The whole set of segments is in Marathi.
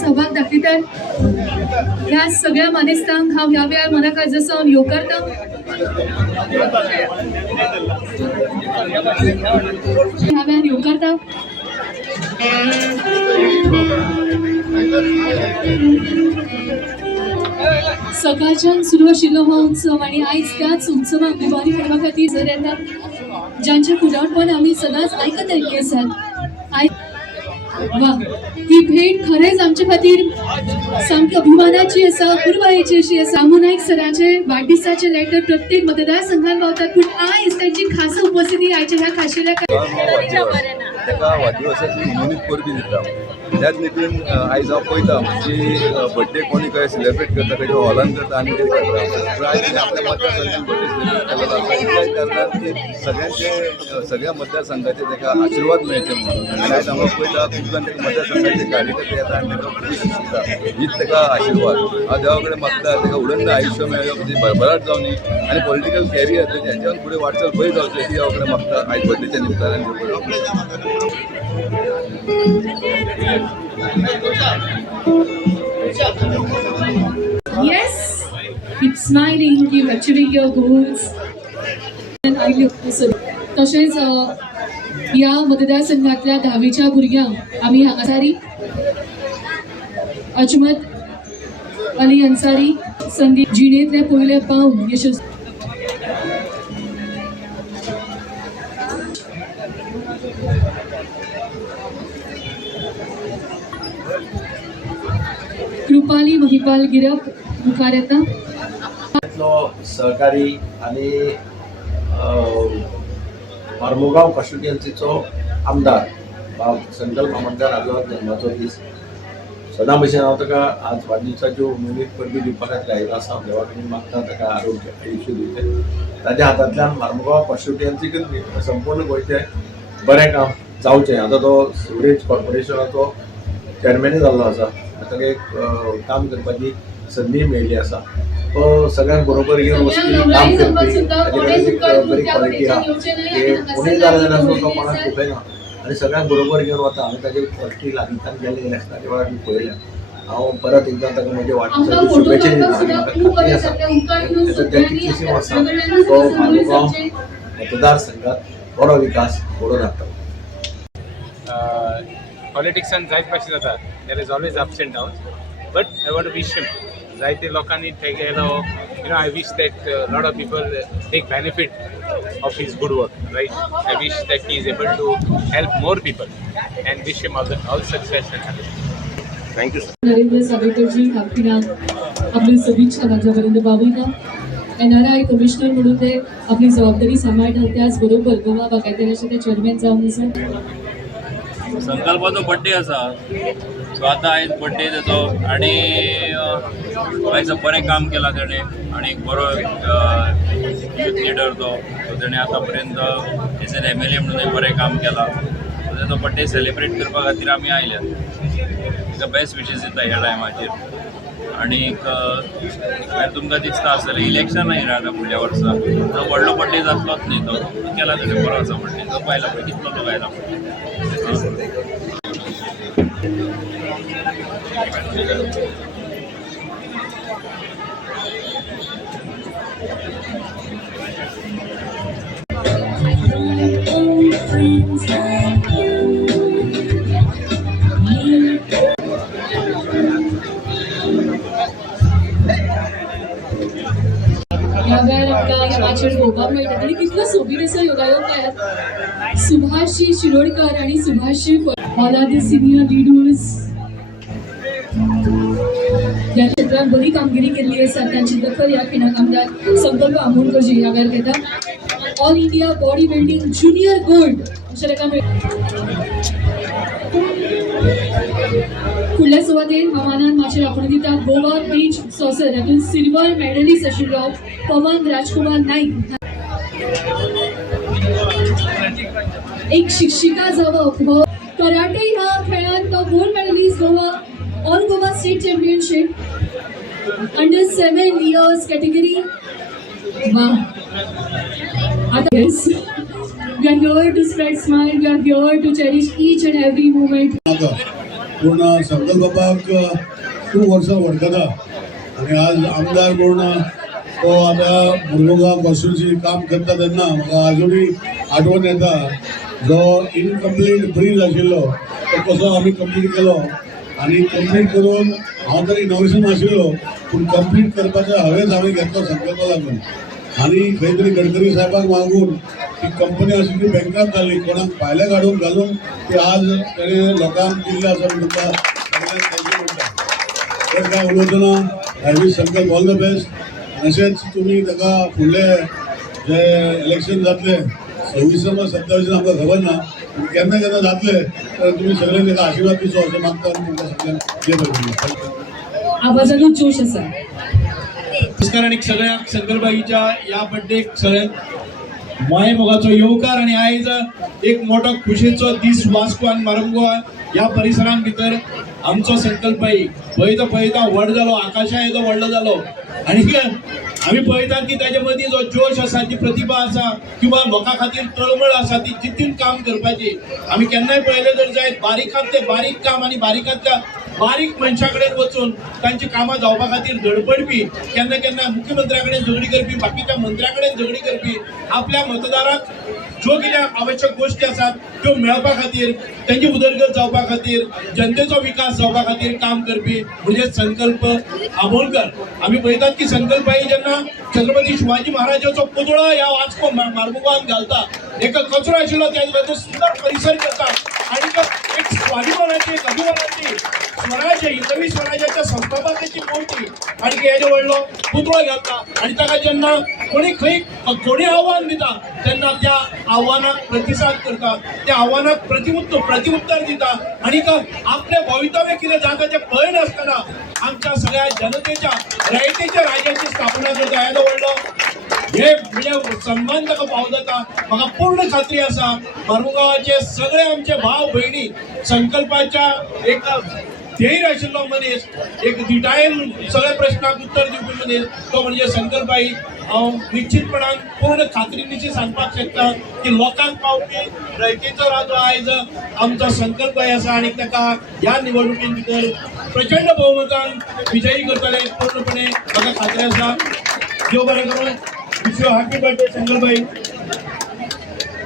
सहभाग दाखवितात ह्या सगळ्या मानेस्तांक हांव ह्या वेळार मनाका जसो येवकारता ह्या वेळार येवकारता सकाळच्यान सुरू आशिल्लो हो उत्सव आणि आयज त्याच उत्सवाक उबारी करपा खातीर जर येतात ज्यांचे फुडारपण आमी सदांच आयकत आयिल्ली आसात। वा ही भेट खरेंच आमचे खातीर सामकी अभिमानाची आसा, पुरवायेची अशी आसा। रामू नाईक सरांचे वाडदिसाचे लेटर प्रत्येक मतदारसंघात पावतात, पण आयज त्यांची खास उपस्थिती आयच्या ह्या खाशेल्या ताका वाडदिवसाची इम्युनीट परबी दिता। त्याच नितीन आयज हांव पळयता म्हणजे बर्थडे कोणी खंय सेलिब्रेट करता खंय हॉलान करता आनी कितें करता, पूण आयज आपल्या मतदारसंघात बर्थडे सेलिब्रेट केलेलो आसा। इतल्याच कारणान की सगळ्या मतदारसंघाचे ताका आशिर्वाद मेळचे म्हणून। आनी आयज हांगा पळयता खूब जाण ताका मतदारसंघाचे कार्यकर्ते येता आनी ताका खूब दिसता, हीच ताका आशिर्वाद। हांव देवा कडेन मागता ताका उडंद आयुश्य मेळ्ळें, म्हणजे भरभराट जावं न्ही आनी पॉलिटिकल कॅरियर हेच्यान फुडें वाटचाल बरी जावची अशी देवा कडेन मागता आयज बर्थडेच्या निमतान। Yes, keep smiling, keep achieving your goals. तसेच या मतदारसंघातल्या 10वीच्या भुरग्यांक आम्ही हांगासारी अजमत अली अन्सारी संदीप जिणेंतले पयले पावल यशस्वी कृपाली महिपाल गिरप मुखार येता। सहकारी आणि मार्मुगांव कॉन्स्टिट्युएन्सीचो आमदार संकल्प आमदार हाजो जल्माचो दीस सदां भशेन हांव ताका आज वाडदिवसाच्यो उमेदीत परबी दिवपा खातीर आयिल्लो आसा। देवा कडेन मागता ताका आरोग्य आयुश्य दिवचें, ताच्या हातांतल्यान मार्मुगांव कॉन्स्टिट्युएन्सीकूच संपूर्ण गोंयचें बरें काम जावचें। आतां तो सिवरेज कॉर्पोरेशनाचो चेअरमॅनूय जाल्लो आसा, ताका एक काम करपाची संदी मेळिल्ली आसा। तो सगळ्यांक बरोबर घेवन वचपी काम करपी, ताचे कडेन एक बरी क्वॉलिटी आहा की कोणूय जालें जाल्यार तो कोणाक खुबयना आनी सगळ्यांक बरोबर घेवन वता। हांवें ताजे क्वॉलिटी लागींच्यान गेल्ले आसता ताचे वेळार पळयल्या। हांव परत एकदा ताका म्हजे वाडदिवसाच्यो शुभेच्छा दिता आनी म्हाका खात्री आसा ताचो जे कितलीशीं वर्सां तो मार्मुगांव मतदारसंघात बरो विकास घडोवन हाडटलो। पॉलिटिक्सान जायत भाशेन जाता, there is always ups and downs, but I want to wish him जायते लोकांनी तेगेलो I wish that lot of people take benefit of his good work, right. I wish that he is able to help more people and wish him all success and happiness. Thank you sir. Narendra सावयकरजी आपली सदिच्छा माझ्यापर्यंत पावयता। NRI कमिशनर म्हणून ते आपली जबाबदारी सांभाळतात, त्याचबरोबर गोवा बागायतदाराचे ते चेअरमॅन जावन आसात। संकल्पाचो बर्थडे आसा, सो आतां आयज बर्थडे तेजो आनी आयज बरें काम केलां तेणें आनी बरो यूथ लिडर तो, सो तेणें आतां पर्यंत एज एन MLA म्हणून बरें काम केलां। सो तेजो बर्थडे सेलिब्रेट करपा खातीर आमी आयल्यात, ताका बेस्ट विशीस दिता ह्या टायमाचेर। आनीक तुमकां दिसता आसतलें इलेक्शन येयला आतां फुडल्या वर्सा, तो व्हडलो बर्थडे जातलोच न्ही, तो केला तेणें बरो आसा बर्थडे। तो पायला पळय कितलो लोक आयला पळय। कितलो सोबीत असो योगायोग तयार। सुभाषजी शिरोडकर आणि Subhashji all are the senior leaders या क्षेत्रात बरी कामगिरी केली आसा, त्यांची दखल या खिणाक आमदार संकल्प आमोणकरजी ह्या वेळार घेता। All India body building junior gold अशें ताका फुडल्या सुवातेर हवामान माचेर आपण दिता गोवा बीच सॉसर, हातूंत सिल्वर मेडलिस्ट आशिल्लो पवन राजकुमार नाईक। एक शिक्षिका जावप हो कराटे ह्या खेळात तो gold medalist Goa all Goa state championship under 7 years category। Wow. Yes. We are here to spread smile. We are here to cherish each and every moment. पूण संकल्प बाबाक खूब वर्सां वळखता आनी आज आमदार म्हणून तो आतां मुरमुगांव कॉन्स्टिट्युन्सी काम करता तेन्ना म्हाका आजुनूय आठवण येता जो इनकम्प्लीट ब्रीज आशिल्लो तो कसो आमी कंप्लीट केलो आनी कंप्लीट करून हांव तरी इनोव्हेशन नाशिल्लो पूण कंप्लीट करपाचो हांवें घेतलो संकल्प लागून आनी खंय तरी गडकरी साहेबाक मागून ती कंपनी आशिल्ली बँकांत जाली कोणाक भायल्या काडून घालून ती आज तेणें लोकांक दिल्ली आसा म्हण तुका सगळ्यांक थँक्यू म्हणटा तर काय उलयतना आय वीश संकल्प ऑल द बेस्ट अशेंच तुमी ताका फुडले जे इलेक्शन जातले 26 वा 27 आमकां खबर ना पूण केन्ना केन्ना जातले तर तुमी सगळे ताका आशिर्वाद दिवचो अशें मागता आनी तुमकां सगळ्यांक जय भगवान. आवाजातून जोश आसा. नमस्कार आणि सगळ्यांक संकल्पबाईच्या या बर्थडेक सगळ्यांक मोये मोगाचो येवकार आणि आयज एक मोठो खुशेचो दीस वास्को आनी मारमुगांव ह्या परिसरांत भितर आमचो संकल्पबाई पळयता व्हड जालो आकाशा येदो व्हडलो जालो आनी आमी पळयतात की ताजे मदीं जो जोश आसा ती प्रतिभा आसा किंवा लोकां खातीर तळमळ आसा ती जिद्दीन काम करपाची आमी केन्नाय पळयलें जर जायत बारीकांतले बारीक काम आनी बारीकांतल्या बारीक मनशा कडेन वचून तांची कामां जावपा खातीर धडपडपी केन्ना केन्ना मुख्यमंत्र्या कडेन झगडी करपी बाकीच्या मंत्र्या कडेन झगडी करपी आपल्या मतदाराक ज्यो कितें आवश्यक गोश्टी आसात त्यो मेळपा खातीर तांची उदरगत जावपा खातीर जनतेचो विकास जावपा खातीर काम करपी म्हणजे संकल्प आमोणकर. आमी पळयतात की संकल्पबाई जेन्ना छत्रपती शिवाजी महाराजाचो पुतळो ह्या वास्को मारमुगांवान घालता एक कचरो आशिल्लो त्या सुंदर परिसर करता आणि एक स्वाभिमानाची एक अभिमानाची स्वराज्य हिंदवी स्वराज्याच्या संस्थापकाची मूर्ती आणि हेजे व्हडलो पुतळो घालता आणि ताका जेन्ना कोणी आव्हान दिता तेन्ना त्या आव्हानाक प्रतिसाद करता त्या आव्हानाक प्रतिउत्तर दिता आणि आपले भवितव्य कितें जाता तें पळयनासतना आमच्या सगळ्या जनतेच्या रयतेच्या राज्याची स्थापना करता हेजो व्हडलो हे म्हणजे सन्मान ताका फावो जाता. म्हाका पूर्ण खात्री आसा मारमुगांवाचे सगळे आमचे भाव भयणी संकल्पाच्या एक धैर्य आशिल्लो मनीस एक दिटायेन सगळ्या प्रश्नाक उत्तर दिवपी मनीस तो म्हणजे संकल्पबाई. हांव निश्चितपणान पूर्ण खात्रीनिशी सांगपाक शकता की लोकांक पावपी रयतेचो राजो आयज आमचो संकल्पबाई आसा आणि ताका ह्या निवडणुकीन भितर प्रचंड बहुमतान विजयी करतले पूर्णपणे म्हाका खात्री आसा. देव बरें करूं. विश यू हॅपी बर्थडे संकल्पबाई.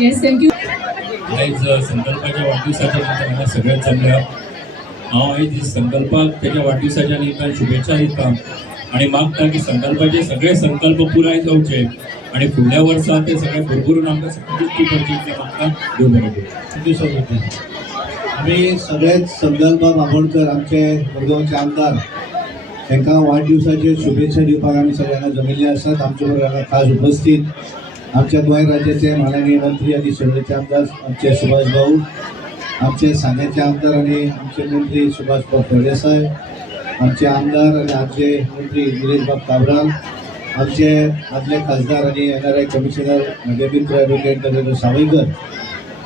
Yes thank you. आयज संकल्पाच्या वाढदिवसाच्या निमतान हांगा सगळ्यांक जमल्या. हांव आयज संकल्पाक तेच्या वाढदिवसाच्या निमतान शुभेच्छा दिता आणि मागता की संकल्पाचे सगळे संकल्प पुराय जावचे आणि फुडल्या वर्सा ते सगळे भरभरून आमकां संतुष्टी करची मागता. देव बरें करूं. आम्ही सगळेच संकल्प बामोणकर आमचे मडगांवचे आमदार तांकां वाढदिवसाचे शुभेच्छा दिवपाक आमी सगळ्यांना जमिल्ले आसात. आमचे बरोबर खास उपस्थित आमच्या गोंय राज्याचे माननीय मंत्री आणि शेवटचे आमदार आमचे सुभाष भाऊ, आमचे सांग्याचे आमदार आणि आमचे मंत्री सुभाष भाऊ फळदेसाय, आमचे आमदार आणि आमचे मंत्री निलेशबाब काब्राल, आमचे आदले खासदार आणि NRI commissioner Devendra advocate Narendra Sawaikar,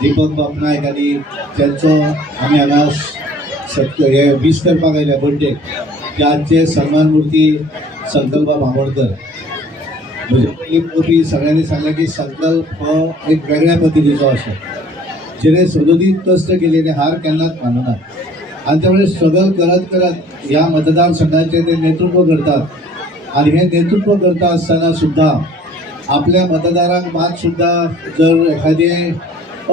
Deepak Bapnaik आणि त्यांचो आमी हांगा हे वीस करपाक आयल्या बर्थडे की आजचे सन्मान मूर्ती संकल्प बामोणकर. म्हणजे सगळ्यांनी सांगलं की संकल्प हो एक वेगळ्या पद्धतीचो आसा जेणे सदोदीत कष्ट केलेले हार केन्नाच मानना आणि त्यामुळे स्ट्रगल करत ह्या मतदारसंघाचे ते नेतृत्व करतात आणि हे नेतृत्व करता असताना सुद्धा आपल्या मतदारांक मात सुद्धा जर एखादी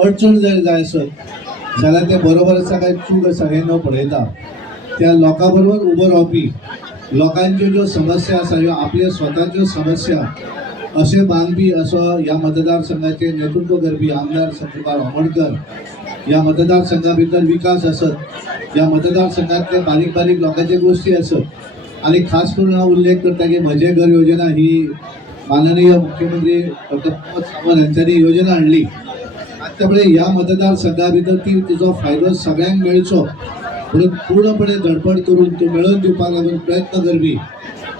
अडचण जर जाय आसत जाल्यार ते बरोबर आसा काय चूक आसा हे न पळयता त्या लोकां बरोबर उबो रावपी लोकांच्यो ज्यो समस्या आसा ह्यो आपल्यो स्वताच्यो समस्या असे बांधपी असो ह्या मतदारसंघाचे नेतृत्व करपी आमदार संकल्प बामोणकर. या मतदारसंघा भितर विकास असत या मतदारसंघातले बारीक बारीक लोकांचे गोष्टी असत आणि खास करून हा उल्लेख करता की म्हजे घर योजना ही माननीय मुख्यमंत्री डॉक्टर प्रमोद सावंत यांच्यानी योजना आणली. त्यामुळे या मतदारसंघा भितर तिचो फायदो सगळ्यांक मेळचो म्हणून पूर्णपणे धडपड करून तो मेळोवन दिवपाक लागून प्रयत्न करपी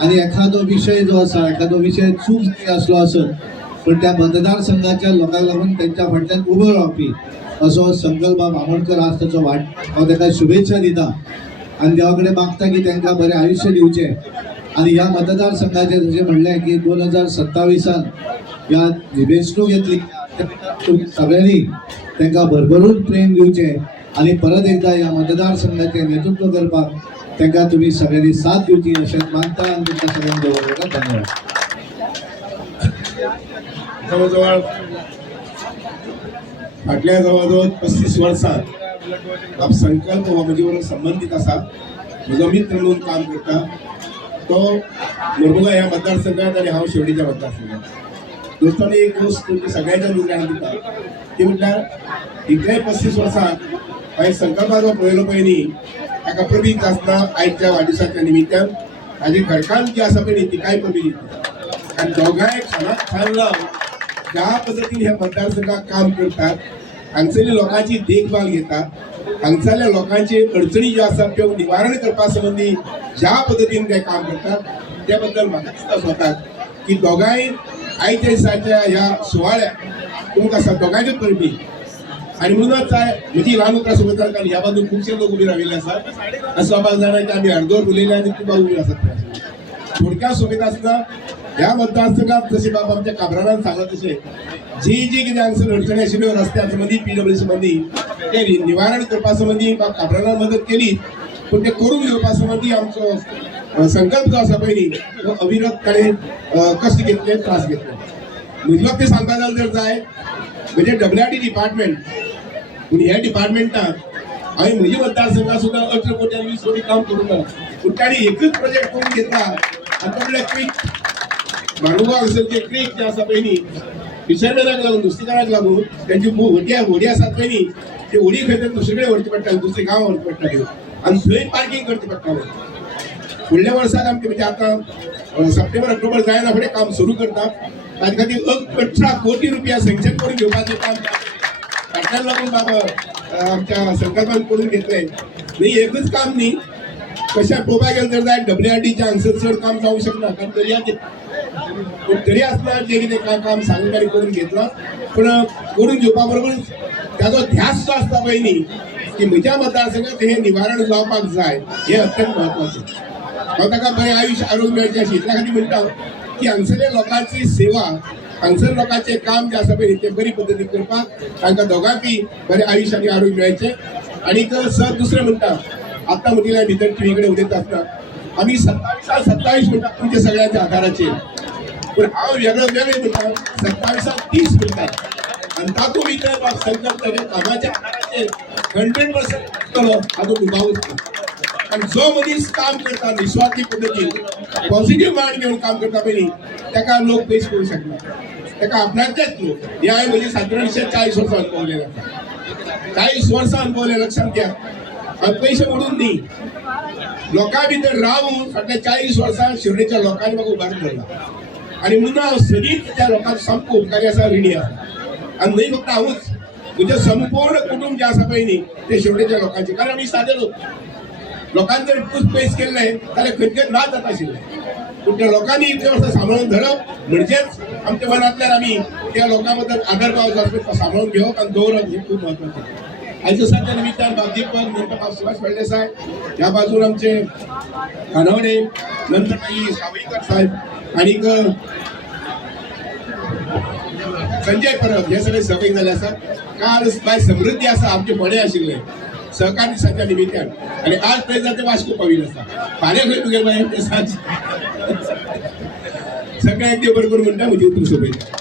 आणि एखादो विषय जो आसा एखादो विषय चूक जरी असलो असत पण त्या मतदारसंघाच्या लोकांक लागून त्यांच्या फाटल्यान उबो रावपी असो संकल्प बामोणकर आज ताचो हांव ताका शुभेच्छा दिता आणि देवा कडेन मागता की तांकां बरें आयुश्य दिवचें आणि ह्या मतदारसंघाचे जशें म्हणलें की 2027 ह्या वेंचणूक येतली सगळ्यांनी तांकां भरभरून प्रेम दिवचें आणि परत एकदा या मतदारसंघाचे नेतृत्व करपाक तांकां तुम्ही सगळ्यांनी साथ दिवची अशें मानता आणि तुमकां सगळ्यांक दवरता. धन्यवाद. जवळजवळ फाटल्या जवळजवळ 35 वर्सां आप संकल्प हो म्हजे बरोबर संबंधित आसा. म्हजो मित्र म्हणून काम करता तो मुरमुगांव ह्या मतदारसंघात आणि हांव शेवडीच्या मतदारसंघात. दोस्तांनी एक गोष्ट सगळ्यांच्या नजरेन दिता ती म्हटल्यार इतले 35 वर्सां हांवें संकल्पाचो पळयलो पळय न्ही ताका प्रबीत आसता आयच्या वाडदिवसाच्या निमित्यान ताजी घरकाम जी आसा पळय न्ही ती काय प्रबीत दिता. आनी दोगांय खानाक खान लावन ज्या पद्दतीन ह्या मतदारसंघात काम करतात, हांगसरल्या लोकांची देखभाल घेतात, हांगसरल्या लोकांची अडचणी ज्यो आसात त्यो निवारण करपा संबंधी ज्या पद्दतीन ते काम करतात त्या बद्दल म्हाका दिसता स्वताक की दोगांय आयच्या दिसाच्या ह्या सुवाळ्याक तुमकां आसा दोगांयच्योच परबी. आणि म्हणूनच म्हजी ल्हान उतरां सोबत कारण ह्या बाजून खुबशे लोक उबे राविल्ले आसात. स्वाभाक जाणा की आमी अर्दवर उलयले आनी खूब उबे आसात. थोडक्यात सोबत आसता ह्या मतदारसंघात जशें बाबा आमच्या काबरानान सांगला तशें जी कितें हांगसर अडचणी आशिल्ल्यो रस्त्या संबंधी PWD संबंधी ते निवारण करपा संबंधी काबरानान मदत केली, पूण ते करून घेवपा संबंधी आमचो संकल्प जो आसा पळय न्ही तो अविरतपणे कश्ट घेतले, त्रास घेतले. म्हजे बाबतीत सांगता जाल्यार जर जाय म्हणजे WRT डिपार्टमेंट पूण ह्या डिपार्टमेंटान हांवें म्हज्या मतदारसंघात सुद्दां 18 कोटी आनी 20 कोटी काम करूंक ना. पूण तांणी एकच प्रोजेक्ट करून घेतला आनी तो म्हळ्यार क्विक मारुगांव हांगसरचे क्रिक जे आसा पळय न्ही फिशरमॅनाक लागून नुस्तेकाराक लागून तेंची व्हडी आसात पळय न्ही ते व्हडी खंय तरी दुसरे कडेन व्हरची पडटा, दुसरे गांव व्हरची पडटाल्यो आनी थंय पार्किंग करची पडटालें. फुडल्या वर्साक आमचे म्हणजे आतां सप्टेंबर ऑक्टोबर जायना फुडें काम सुरू करतात. ताजे खातीर 18 कोटी रुपया सँक्शन करून घेवपाचें काम फाटल्यान लागून बाबा आमच्या संकल्पान करून घेतलें. न्ही एकच काम न्ही कशें पळोवपाक गेलें तर जाय WRTच्या हांगसर चड काम जावंक शकना कारण दर्याचेर पूण तरी आसतना जें कितें काम सांगून ताणें करून घेतला. पूण करून घेवपा बरोबर ताजो ध्यास जो आसता पळय न्ही की म्हज्या मतदारसंघात हें निवारण जावपाक जाय हें अत्यंत म्हत्वाचें. हांव ताका बरें आयुश्य आरोग्य मेळचें अशें इतल्या खातीर म्हणटा की हांगसरल्या लोकांची सेवा हांगसर लोकांचें काम जें आसा पळय तें बरी पद्दतीन करपाक तांकां दोगांकय बरें आयुश्य आनी आरोग्य मेळचें. आनीक सर दुसरें म्हणटा आतां म्हटल्यार भितर टीव्ही कडेन उलयता आसतना आमी 27 म्हणटा तुमच्या सगळ्यांच्या आदाराचेर, पूण हांव वेगळें म्हणटा 27 30 म्हणटा आनी तातूंत भितर संकल्प ताच्या कामाच्या आदाराचेर 100% करतलो हातूंत दुबावूच ना. आनी जो मनीस काम करता निस्वार्थी पद्दतीन पॉझिटिव्ह मायंड घेवन काम करता पळय न्ही ताका लोक पयस करूंक शकना. ताका आपणाचेच लोक हे हांवें म्हजे सादारणशे 40 वर्सां अनुभवलेले आसा. 40 वर्सां अनुभवले लक्षांत घ्या. आनी पयशे म्हणून न्ही लोकां भितर रावून फाटल्या 40 वर्सां शिर्डेच्या लोकांनी म्हाका उबारून धरला आनी म्हणून हांव सदींच त्या लोकांक सामको उपकारी आसा, ऋणी आसा. आनी न्हय फक्त हांवूच म्हजें संपूर्ण कुटुंब जें आसा पळय न्ही ते शिर्डेच्या लोकांचे. कारण आमी सादे लोक लोकांनी जर इतकूच पयस केल्लें जाल्यार खंयचें नाच जाता आशिल्लें. पूण त्या लोकांनी इतले वर्सां सांबाळून धरप म्हणजेच आमच्या मनांतल्यान आमी त्या लोकां बद्दल आदर भाव जो आसा तो सांबाळून घेवप आनी दवरप हें खूब म्हत्वाचें. आयच्या दिसाच्या निमित्तान बाब दीपक नंतर बाब सुभाष फळदेसाय ह्या बाजून आमचे कानवडे नंतर मागीर सावयकर साहेब आनीक संजय परब हे सगळे सहभागी जाले आसात. काल बाय समृद्धी आसा आमचे फोंडे आशिल्ले सहकार दिसाच्या निमित्तान आनी आज थंय ते वास्को पाविल्ले आसा. फाल्यां खंय तुगे बाय ते सांज सगळ्यांक देव बरोबर म्हणटा म्हजी उतर सोबयता.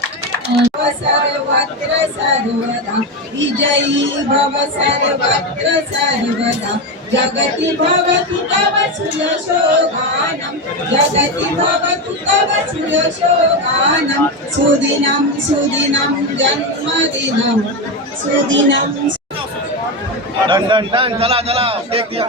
सर्वत्र सर्वदा विजयी भव सर्वत्र सर्वदा जगति भवतु तव सुयशोगानं जगति भवतु तव सुयशोगानं सुदिनं सुदिनं जन्मदिनं सुदिनं डन चला एक दिया